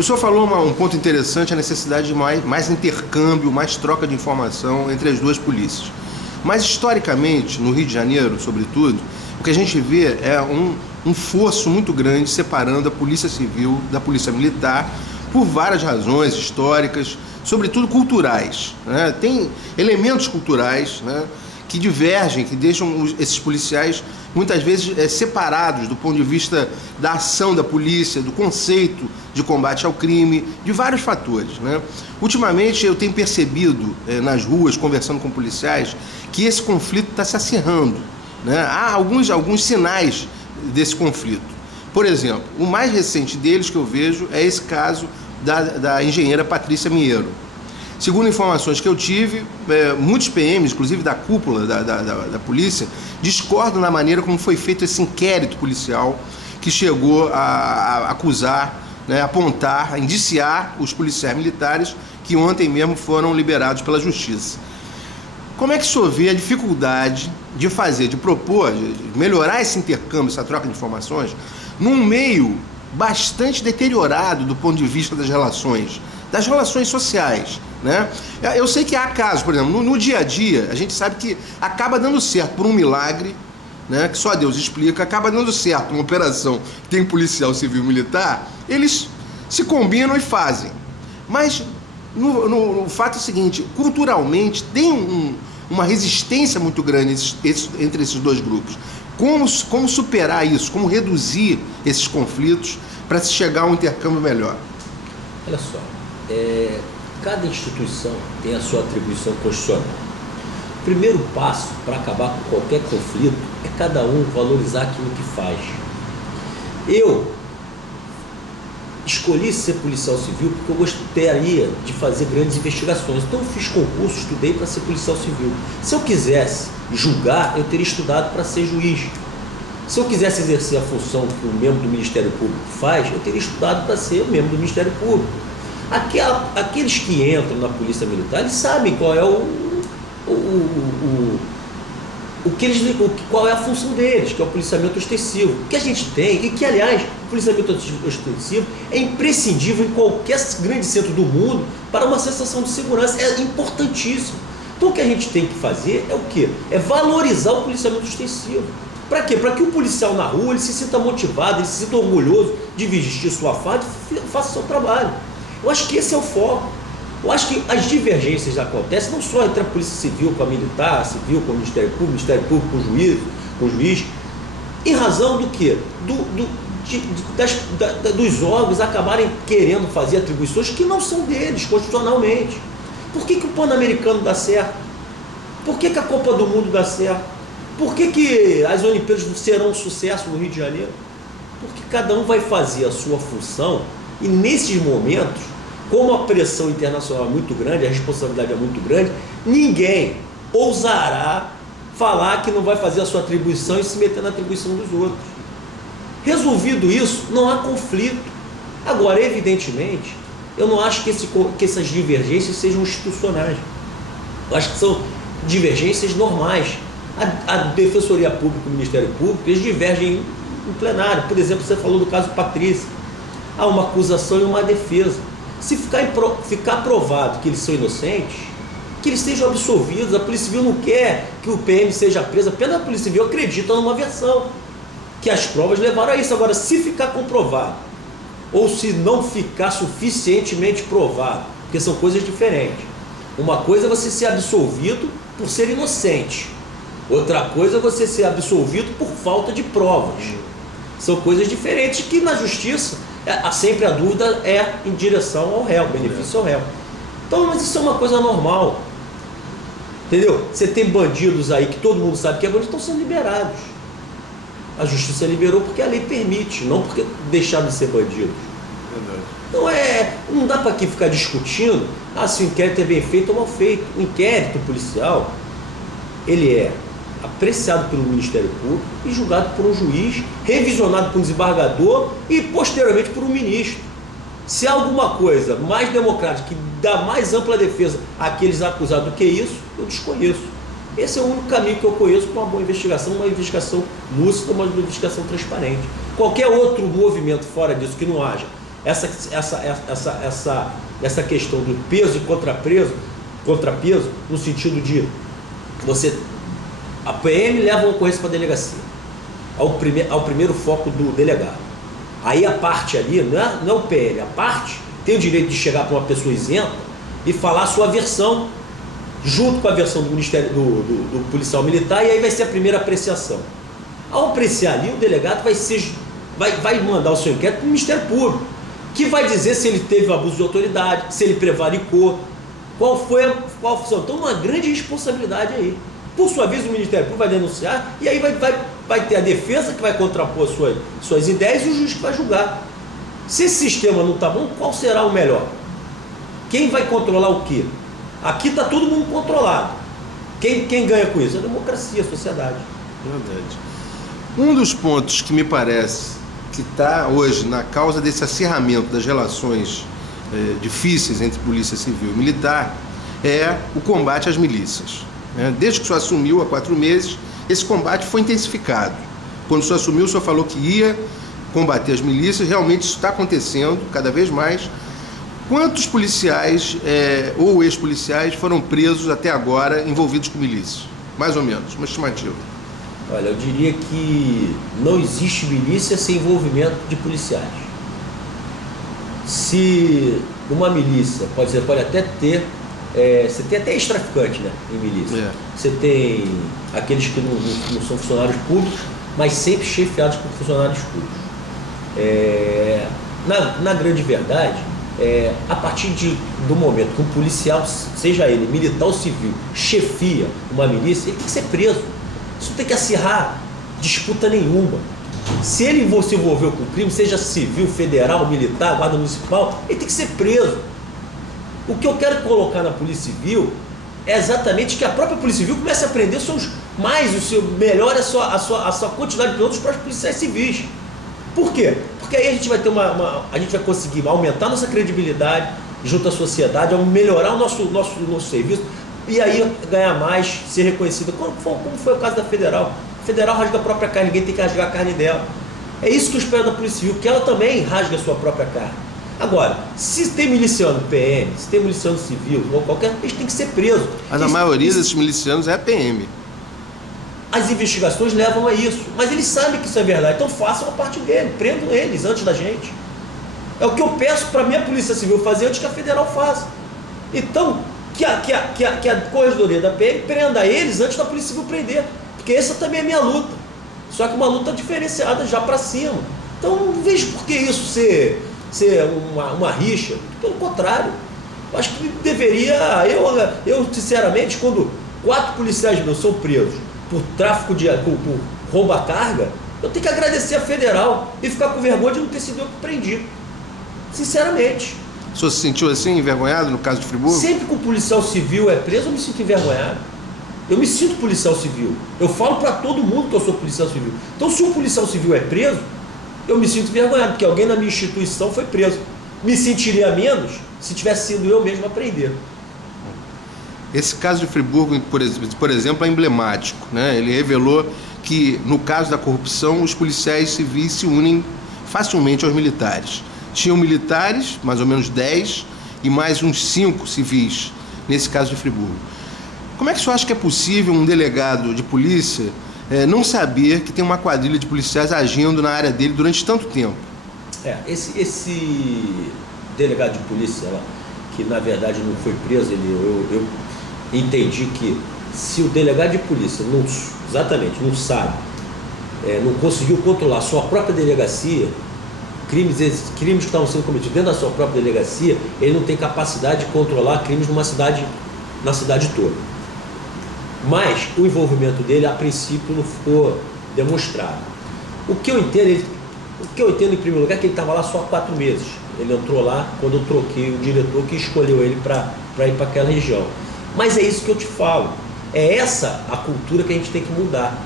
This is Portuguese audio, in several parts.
O senhor falou um ponto interessante, a necessidade de mais intercâmbio, mais troca de informação entre as duas polícias. Mas, historicamente, no Rio de Janeiro, sobretudo, o que a gente vê é um fosso muito grande separando a Polícia Civil da Polícia Militar por várias razões históricas, sobretudo culturais, né? Tem elementos culturais, né, que divergem, que deixam esses policiais muitas vezes separados do ponto de vista da ação da polícia, do conceito de combate ao crime, de vários fatores, né? Ultimamente eu tenho percebido nas ruas, conversando com policiais, que esse conflito está se acirrando, né? Há alguns sinais desse conflito. Por exemplo, o mais recente deles que eu vejo é esse caso da engenheira Patrícia Miero. Segundo informações que eu tive, muitos PMs, inclusive da cúpula da polícia, discordam da maneira como foi feito esse inquérito policial que chegou a acusar, né, apontar, a indiciar os policiais militares que ontem mesmo foram liberados pela justiça. Como é que o senhor vê a dificuldade de propor, de melhorar esse intercâmbio, essa troca de informações, num meio bastante deteriorado do ponto de vista das relações sociais, né? Eu sei que há casos, por exemplo, no dia a dia, a gente sabe que acaba dando certo por um milagre, né, que só Deus explica, acaba dando certo uma operação que tem policial civil e militar, eles se combinam e fazem. Mas no fato é o seguinte, culturalmente tem uma resistência muito grande entre esses dois grupos. Como superar isso? Como reduzir esses conflitos para se chegar a um intercâmbio melhor? Olha só, cada instituição tem a sua atribuição constitucional. O primeiro passo para acabar com qualquer conflito é cada um valorizar aquilo que faz. Eu escolhi ser policial civil porque eu gostaria de fazer grandes investigações. Então eu fiz concurso, estudei para ser policial civil. Se eu quisesse julgar, eu teria estudado para ser juiz. Se eu quisesse exercer a função que o membro do Ministério Público faz, eu teria estudado para ser membro do Ministério Público. Aqueles que entram na Polícia Militar, eles sabem qual é qual é a função deles, que é o policiamento ostensivo. O que a gente tem, e que, aliás, o policiamento ostensivo é imprescindível em qualquer grande centro do mundo para uma sensação de segurança, é importantíssimo. Então o que a gente tem que fazer é o quê? É valorizar o policiamento ostensivo. Para quê? Para que o policial na rua ele se sinta motivado, ele se sinta orgulhoso de vestir sua farda e faça o seu trabalho. Eu acho que esse é o foco. Eu acho que as divergências acontecem não só entre a Polícia Civil com a Militar, Civil com o Ministério Público com o juiz, em razão do quê? Dos órgãos acabarem querendo fazer atribuições que não são deles, constitucionalmente. Por que o Pan-Americano dá certo? Por que a Copa do Mundo dá certo? Por que as Olimpíadas serão um sucesso no Rio de Janeiro? Porque cada um vai fazer a sua função e nesses momentos, como a pressão internacional é muito grande, a responsabilidade é muito grande, ninguém ousará falar que não vai fazer a sua atribuição e se meter na atribuição dos outros. Resolvido isso, não há conflito. Agora, evidentemente, eu não acho que essas divergências sejam institucionais. Eu acho que são divergências normais. A Defensoria Pública e o Ministério Público, eles divergem em plenário. Por exemplo, você falou do caso Patrícia. Há uma acusação e uma defesa. Se ficar provado que eles são inocentes, que eles sejam absolvidos. A Polícia Civil não quer que o PM seja preso. Apenas a Polícia Civil acredita numa versão, que as provas levaram a isso. Agora, se ficar comprovado, ou se não ficar suficientemente provado, porque são coisas diferentes. Uma coisa é você ser absolvido por ser inocente. Outra coisa é você ser absolvido por falta de provas. São coisas diferentes que na justiça sempre a dúvida é em direção ao réu, benefício ao réu. Então, mas isso é uma coisa normal. Entendeu? Você tem bandidos aí que todo mundo sabe que é bandido, estão sendo liberados. A justiça liberou porque a lei permite, não porque deixaram de ser bandidos. Então não dá para aqui ficar discutindo se o inquérito é bem feito ou mal feito. O inquérito policial, ele é apreciado pelo Ministério Público e julgado por um juiz, revisionado por um desembargador e posteriormente por um ministro. Se há alguma coisa mais democrática que dá mais ampla defesa àqueles acusados do que isso, eu desconheço. Esse é o único caminho que eu conheço para uma boa investigação, uma investigação lúcida, uma investigação transparente. Qualquer outro movimento fora disso que não haja essa questão do peso e contrapeso, no sentido de a PM leva uma ocorrência para a delegacia, ao primeiro foco do delegado. Aí a parte ali, não é o PL, a parte tem o direito de chegar para uma pessoa isenta e falar a sua versão, junto com a versão do Ministério do policial militar, e aí vai ser a primeira apreciação. Ao apreciar ali, o delegado vai mandar o seu inquérito para o Ministério Público, que vai dizer se ele teve abuso de autoridade, se ele prevaricou, qual foi a função. Então, uma grande responsabilidade aí. Por sua vez, o Ministério Público vai denunciar, e aí vai ter a defesa que vai contrapor suas ideias e o juiz que vai julgar. Se esse sistema não está bom, qual será o melhor? Quem vai controlar o quê? Aqui está todo mundo controlado. Quem ganha com isso? A democracia, a sociedade. Verdade. Um dos pontos que me parece que está hoje na causa desse acirramento das relações difíceis entre polícia civil e militar é o combate às milícias. Desde que o senhor assumiu há 4 meses, esse combate foi intensificado. Quando o senhor assumiu, o senhor falou que ia combater as milícias, realmente isso está acontecendo cada vez mais. Quantos policiais ou ex-policiais foram presos até agora envolvidos com milícias? Mais ou menos, uma estimativa. Olha, eu diria que não existe milícia sem envolvimento de policiais. Se uma milícia, pode até ter, você tem até ex-traficante, né, em milícia. Você tem aqueles que não são funcionários públicos, mas sempre chefiados por funcionários públicos. Na grande verdade, a partir do momento que um policial, seja ele militar ou civil, chefia uma milícia, ele tem que ser preso. Isso não tem que acirrar disputa nenhuma. Se ele se envolveu com crime, seja civil, federal, militar, guarda municipal, ele tem que ser preso. O que eu quero colocar na Polícia Civil é exatamente que a própria Polícia Civil comece a aprender melhore a sua quantidade de pilotos para os policiais civis. Por quê? Porque aí a gente vai ter a gente vai conseguir aumentar nossa credibilidade junto à sociedade, melhorar o nosso serviço, e aí ganhar mais, ser reconhecido, como foi o caso da Federal. A Federal rasga a própria carne, ninguém tem que rasgar a carne dela. É isso que eu espero da Polícia Civil, que ela também rasgue a sua própria carne. Agora, se tem miliciano PM, se tem miliciano civil, ou qualquer, eles têm que ser presos. Mas a maioria desses milicianos é PM. As investigações levam a isso, mas eles sabem que isso é verdade, então façam a parte dele, prendam eles antes da gente. É o que eu peço para a minha Polícia Civil fazer antes que a Federal faça. Então, que a Corregedoria da PM prenda eles antes da Polícia Civil prender, porque essa também é a minha luta, só que uma luta diferenciada já para cima. Então não vejo por que isso ser uma rixa. Pelo contrário, acho que deveria, eu sinceramente, quando 4 policiais meus são presos por tráfico por roubo à carga, eu tenho que agradecer a Federal e ficar com vergonha de não ter sido eu que prendi, sinceramente. O senhor se sentiu assim, envergonhado no caso de Friburgo? Sempre que o policial civil é preso, eu me sinto envergonhado. Eu me sinto policial civil. Eu falo para todo mundo que eu sou policial civil. Então, se um policial civil é preso, eu me sinto envergonhado, porque alguém na minha instituição foi preso. Me sentiria menos se tivesse sido eu mesmo a prender. Esse caso de Friburgo, por exemplo, é emblemático, né? Ele revelou que, no caso da corrupção, os policiais civis se unem facilmente aos militares. Tinham militares, mais ou menos 10, e mais uns 5 civis, nesse caso de Friburgo. Como é que o senhor acha que é possível um delegado de polícia não saber que tem uma quadrilha de policiais agindo na área dele durante tanto tempo? Esse delegado de polícia, que na verdade não foi preso, eu entendi que se o delegado de polícia não sabe, não conseguiu controlar a sua própria delegacia, crimes que estavam sendo cometidos dentro da sua própria delegacia, ele não tem capacidade de controlar crimes na cidade toda. Mas o envolvimento dele, a princípio, não ficou demonstrado. O que eu entendo em primeiro lugar é que ele estava lá só há 4 meses. Ele entrou lá quando eu troquei o diretor que escolheu ele para ir para aquela região. Mas é isso que eu te falo. É essa a cultura que a gente tem que mudar.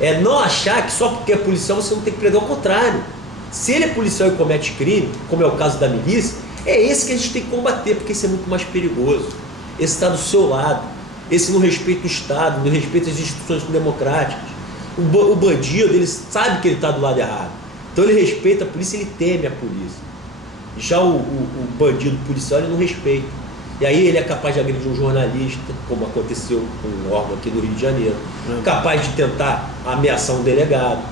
É não achar que só porque é policial você não tem que prender. Ao contrário. Se ele é policial e comete crime, como é o caso da milícia, é esse que a gente tem que combater, porque esse é muito mais perigoso. Esse está do seu lado. Esse não respeita o Estado, não respeita as instituições democráticas. O bandido, ele sabe que ele está do lado errado. Então ele respeita a polícia, ele teme a polícia. Já o bandido policial, ele não respeita. E aí ele é capaz de agredir um jornalista, como aconteceu com um órgão aqui do Rio de Janeiro, capaz de tentar ameaçar um delegado,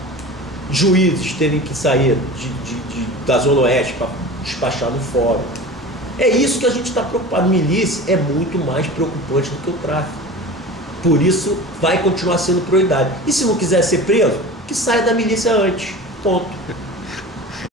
juízes terem que sair da Zona Oeste para despachar no fórum. É isso que a gente está preocupado. Milícia é muito mais preocupante do que o tráfico. Por isso vai continuar sendo prioridade. E se não quiser ser preso, que saia da milícia antes. Ponto.